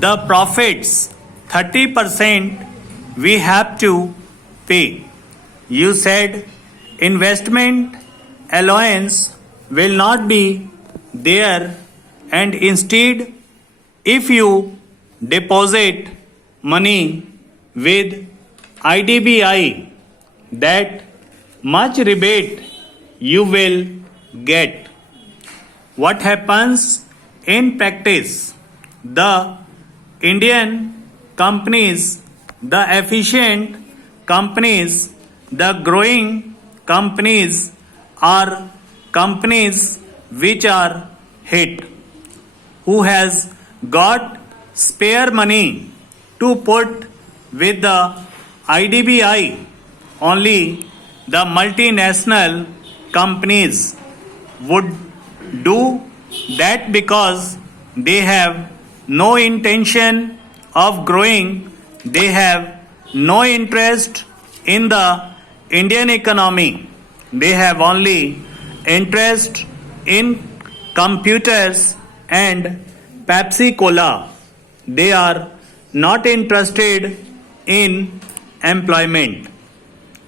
the profits 30% we have to pay. You said investment allowance will not be there, and instead, if you deposit money with IDBI, that much rebate you will get. What happens in practice? The Indian companies, the efficient companies, the growing companies are companies which are hit. Who has got spare money to put with the IDBI? Only the multinational companies would do that because they have no intention of growing. They have no interest in the Indian economy. They have only interest in computers and Pepsi Cola. They are not interested in employment.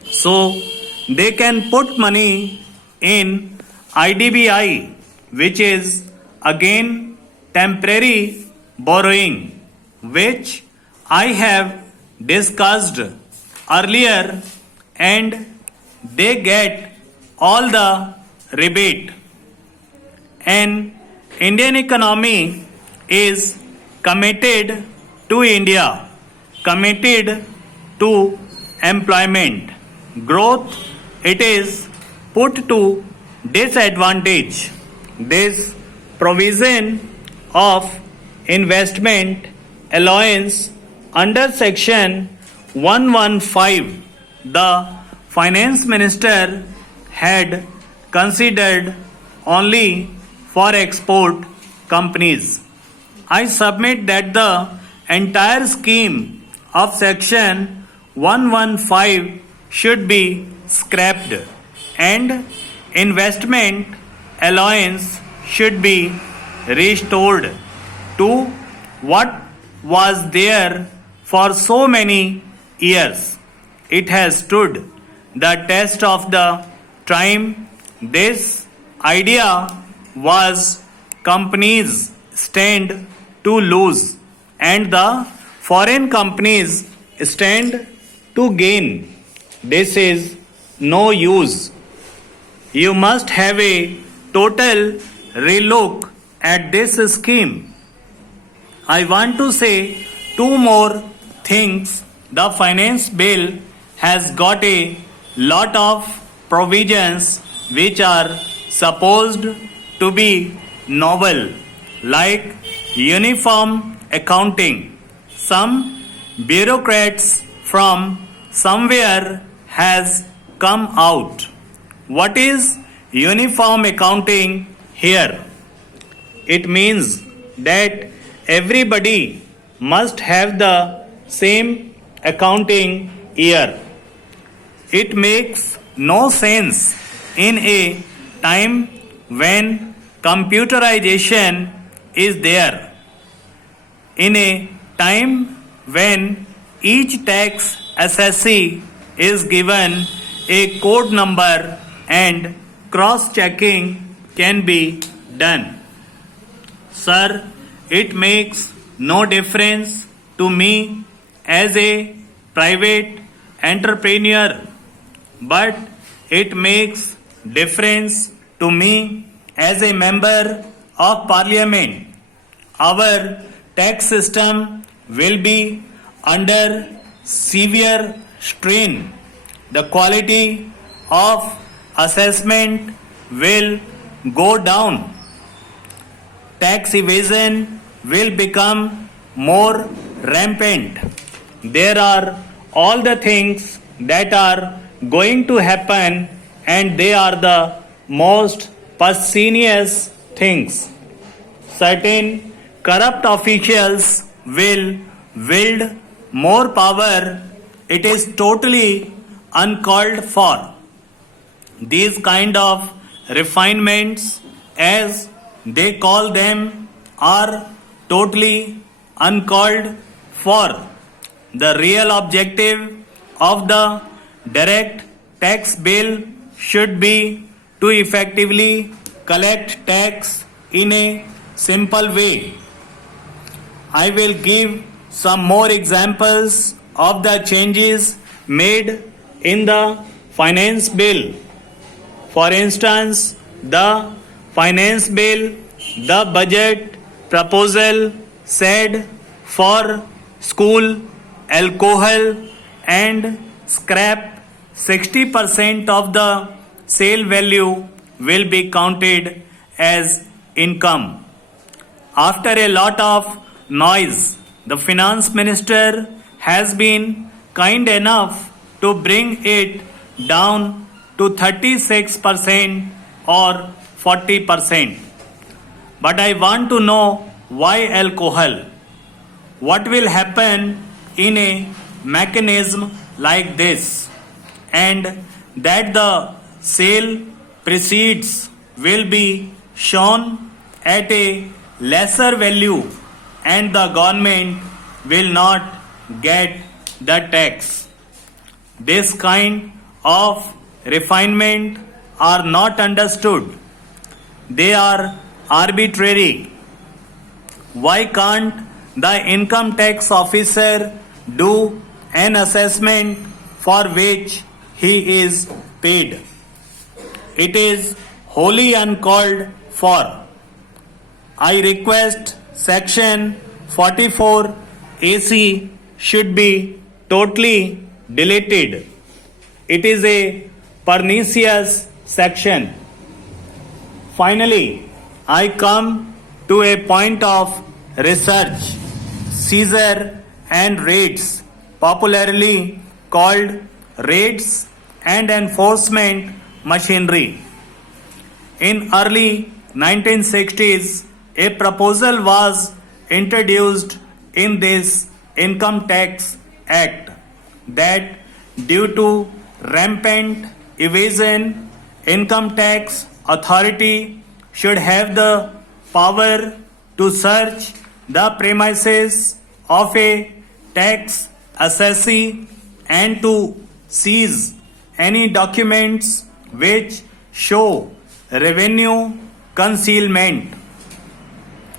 So they can put money in IDBI, which is again temporary borrowing, which I have discussed earlier, and they get all the rebate. And Indian economy is committed to India, committed to employment growth. It is put to disadvantage. This provision of investment allowance under section 115, the finance minister had considered only for export companies. I submit that the entire scheme of section 115 should be scrapped, and investment allowance should be restored to what was there for so many years. It has stood the test of the time. This idea was companies stand to lose and the foreign companies stand to gain. This is no use. You must have a total relook at this scheme. I want to say two more things. The finance bill has got a lot of provisions which are supposed to be novel, like uniform accounting. Some bureaucrats from somewhere has come out. What is uniform accounting here? It means that everybody must have the same accounting year. It makes no sense in a time when computerization is there, in a time when each tax assessee is given a code number and cross-checking can be done. Sir, it makes no difference to me as a private entrepreneur, but it makes difference to me as a member of parliament. Our tax system will be under severe strain. The quality of assessment will go down. Tax evasion will become more rampant. There are all the things that are going to happen, and they are the most pernicious things. Certain corrupt officials will wield more power. It is totally uncalled for. These kind of refinements, as they call them, are totally uncalled for. The real objective of the direct tax bill should be to effectively collect tax in a simple way. I will give some more examples of the changes made in the finance bill. For instance, the finance bill, the budget proposal said for school, alcohol and scrap 60% of the sale value will be counted as income. After a lot of noise, the finance minister has been kind enough to bring it down to 36% or 40%. But I want to know why alcohol? What will happen in a mechanism like this? And that the sale proceeds will be shown at a lesser value and the government will not get the tax. This kind of refinement are not understood. They are arbitrary. Why can't the income tax officer do an assessment for which he is paid? It is wholly uncalled for. I request section 44 AC should be totally deleted. It is a pernicious section. Finally, I come to a point of research, seizure and raids, popularly called raids and enforcement machinery. In early 1960s, a proposal was introduced in this Income Tax Act that due to rampant evasion, income tax authority should have the power to search the premises of a tax assessee and to seize any documents which show revenue concealment.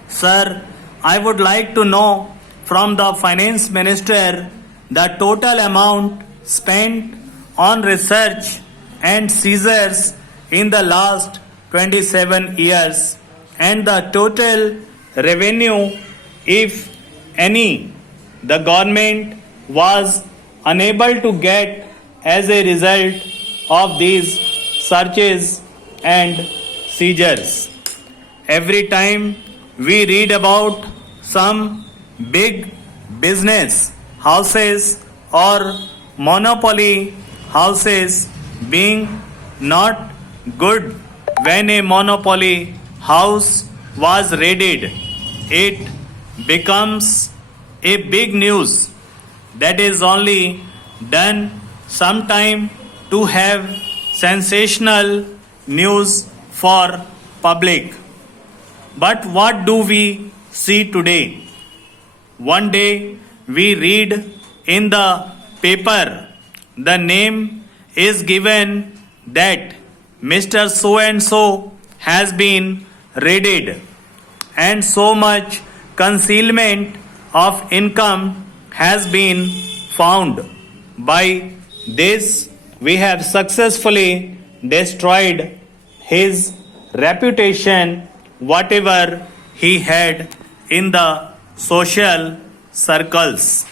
Sir, I would like to know from the finance minister the total amount spent on research and seizures in the last 27 years and the total revenue, if any, the government was unable to get as a result of these searches and seizures. Every time we read about some big business houses or monopoly houses being not good, when a monopoly house was raided, it becomes a big news that is only done sometime to have sensational news for public. But what do we see today? One day we read in the paper the name is given that Mr. So and so has been raided and so much concealment of income has been found. By this, we have successfully destroyed his reputation, whatever he had in the social circles.